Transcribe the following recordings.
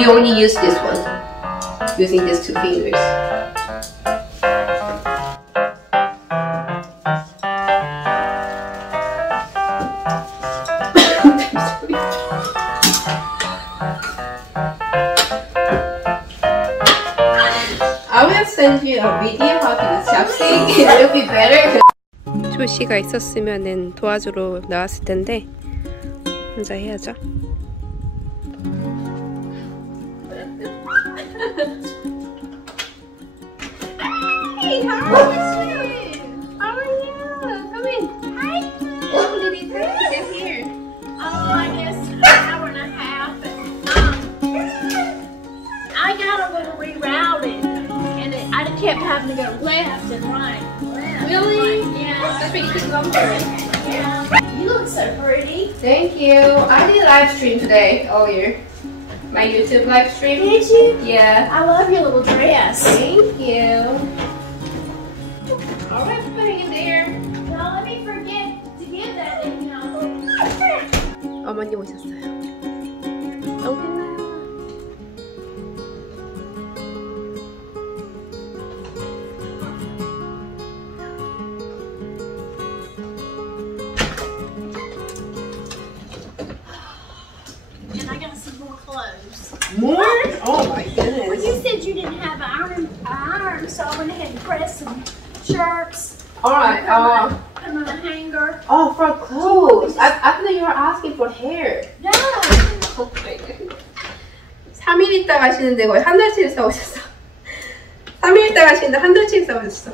we only use this one, using these 2 fingers. I will send you a video how to use chopstick. It will be better. 조씨가 있었으면은 도와주러 나왔을 텐데 혼자 해야죠. Hey, how are you? How are you? Come in. Hi. How did it take to get here? Oh, I guess an hour and a half. I got a little rerouted, and I kept having to go left and right. Really? Yeah. That's why you took long for it. Yeah. You look so pretty. Thank you. I did a live stream today, earlier. My YouTube live stream. Did you? Yeah. I love your little dress. Thank you. Alright, putting it there. Don't let me forget to give that in, you know. 어머니 오셨어요. 너무 빛나요. And I got some more clothes. More? Oh my Well, goodness. you said you didn't have iron, so I went ahead and pressed some shirts. Alright, Put them on a hanger. oh, for clothes. I thought you were asking for hair. No. Oh my god. 3일 있다 가시는데 거의 한 달치를 사오셨어. 3일 있다 가시는데 한 달치를 사오셨어.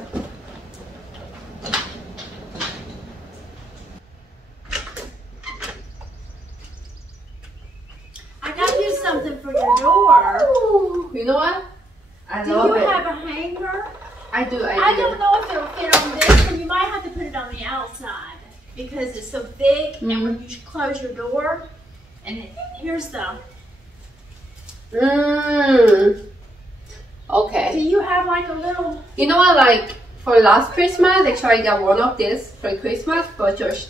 I got you something for your door. Ooh, you know what? I Do love you it. have a hanger? I do. I don't know if it'll fit on this, and you might have to put it on the outside because it's so thick. And when you close your door, and here's the. Okay. Do you have like a little? You know what? Like for last Christmas, actually I got one of this for Christmas, but Josh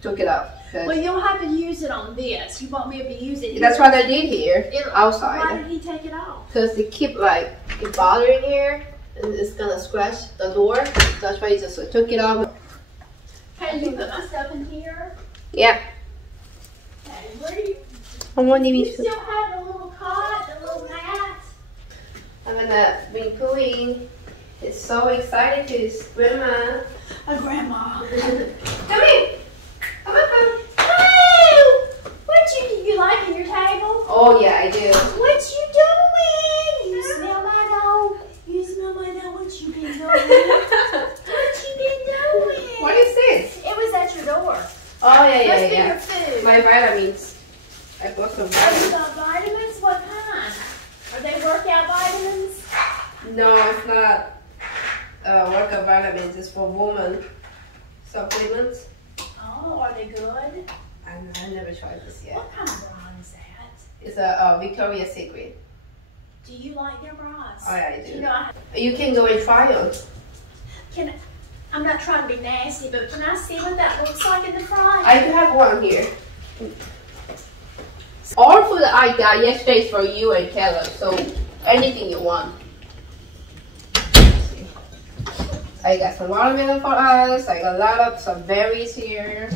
took it out. Well, you'll have to use it on this. You won't be able to use it. That's what I did here Why outside. did he take it off? Because it keep like it bothering here, and it's gonna scratch the door. That's why I just took it off. Hey, you put my stuff in here. Yeah. Okay, where do you? 어머님이 You still have the little cot, the little mat. I'm gonna be pulling. It's so excited to his grandma. A grandma. Come in. Come on. Oh, what you liking your table? Oh yeah, I do. What you doing? You smell my dog. You smell my dog. What you been doing? What you been doing? What is this? It was at your door. Oh yeah, Must be yeah. your food. My vitamins. I bought some Are you vitamins. got vitamins? What kind? Are they workout vitamins? No, it's not workout vitamins. It's for women supplements. Oh, are they good? I never tried this yet. What kind of bra is that? It's a Victoria's Secret. Do you like their bras? Oh yeah, I do. You know, You can go and try on. I'm not trying to be nasty, but can I see what that looks like in the front? I do have one here. All food I got yesterday is for you and Keller, so anything you want. I got some watermelon for us. I got a lot of some berries here.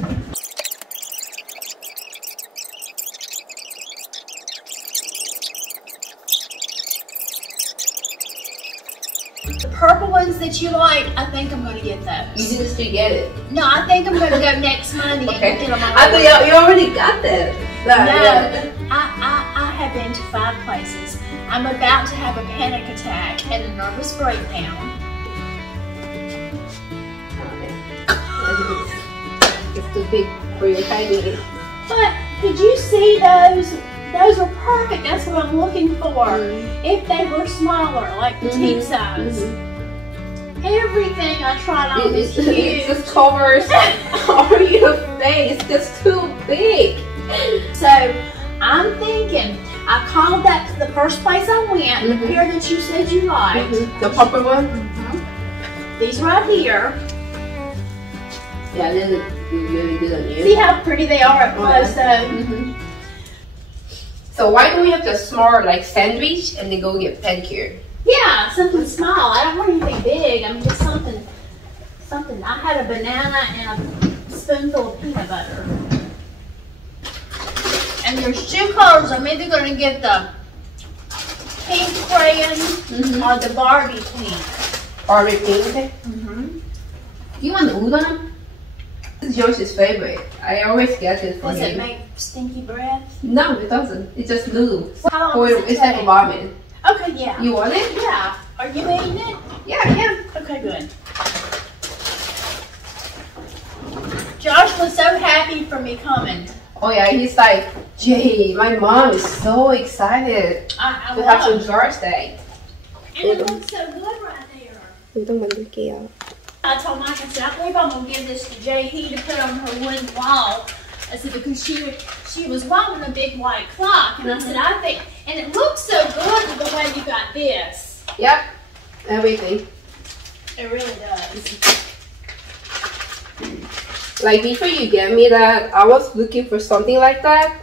The purple ones that you like, I think I'm going to get those. You didn't still get it. No, I think I'm going to go next Monday Okay. and get them all. I thought you already got that. No, Yeah. I have been to 5 places. I'm about to have a panic attack and a nervous breakdown. It's too big for your tiny. But did you see those? Those are perfect. That's what I'm looking for. If they were smaller, like petite size. Everything I tried on was It huge. just covers all your face. It's just too big. So I'm thinking, I called that the first place I went, the pair that you said you liked. The purple one? These right here. Yeah, they look really good on you. See how pretty they are up close though? So why don't we have the small like sandwich and then go get pedicure? Yeah, something small. I don't want anything big. I mean, just something. I had a banana and a spoonful of peanut butter. And there's two colors. I'm either going to get the pink crayon or the Barbie pink. Barbie pink? You want udon? This is Yoshi's favorite. I always get it from him. Does it make stinky breath? No, it doesn't. It's just noodles. How long does it It's like a take? ramen. Okay, yeah. You want it? Yeah. Are you eating it? Yeah, I am. Okay, good. Josh was so happy for me coming. Oh yeah, he's like, Jay, my mom is so excited I to have some love it. birthday. And it looks so good right there. 우동 만들게요. I told Mike, I said, I believe I'm going to give this to Jaehee to put on her wooden wall. I said, because she was wanting a big white clock. And I said, I think, and it looks so good with the way you got this. Yep, everything. It really does. Like before you get me that, I was looking for something like that.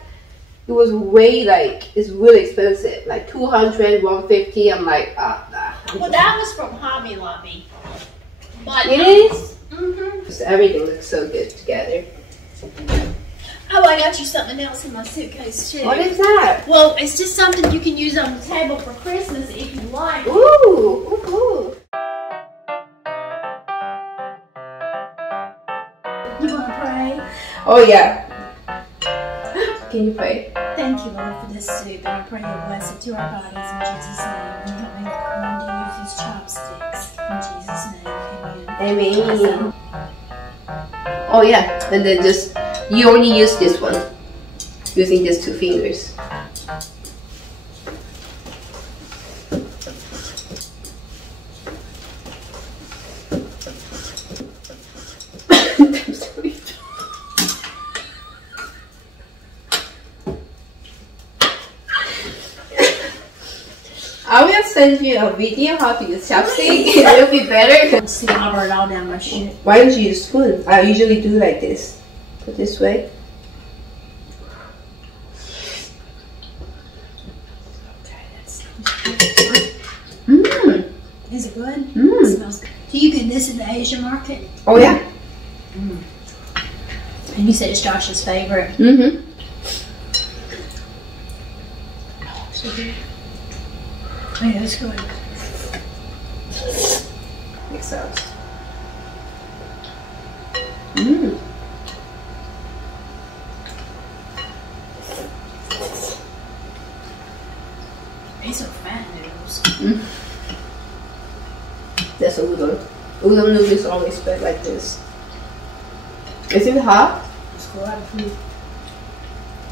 It was way like, it's really expensive. Like 200, 150. I'm like, nah. Well, that was from Hobby Lobby. But It is? Mm-hmm. Everything looks so good together. Oh, I got you something else in my suitcase too. What is that? Well, it's just something you can use on the table for Christmas if you like. Ooh, ooh. You want to pray? Oh yeah. Can you pray? Thank you, Lord, for this soup, and I pray you bless it to our bodies in Jesus' name. And help me learn to use these chopsticks in Jesus' name. Amen. Amen. Oh yeah, and then just, you only use this one. Using these two fingers. I will send you a video how to use chopstick. It will be better. See, I burned all down my shit. Why don't you use spoon? I usually do like this. Put this way. Mmm. Is it good? Mm. It smells good. Do you get this in the Asian market? Oh yeah. Mm. And you said it's Josh's favorite. Mm-hmm. Oh, so good. Oh, yeah, it's good. Makes sense. Mmm. These are fat noodles. Mm. That's a udon. Udon noodles always spread like this. Is it hot? It's quite food.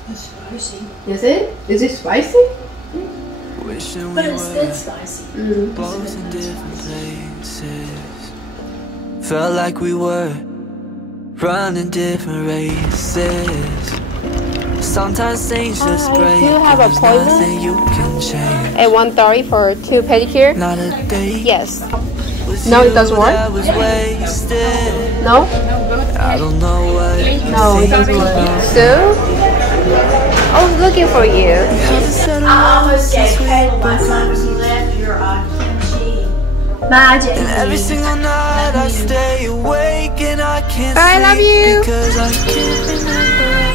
It's spicy. Is it? Is it spicy? But it's good spicy. Mm. Both in different places. Felt like we were running different races. Sometimes things just break. do you have There's appointment? nothing you can change. At 1:30 for 2 pedicure? Not a day. Yes. with No, it you doesn't work? that was wasted. No? I don't know what you No, it doesn't work. So? I was looking for you. I almost gave Caleb my son when he left your kimchi. Bye, And every Jaehee. single night I stay awake and I can't Bye, I love sleep you. because I can't remember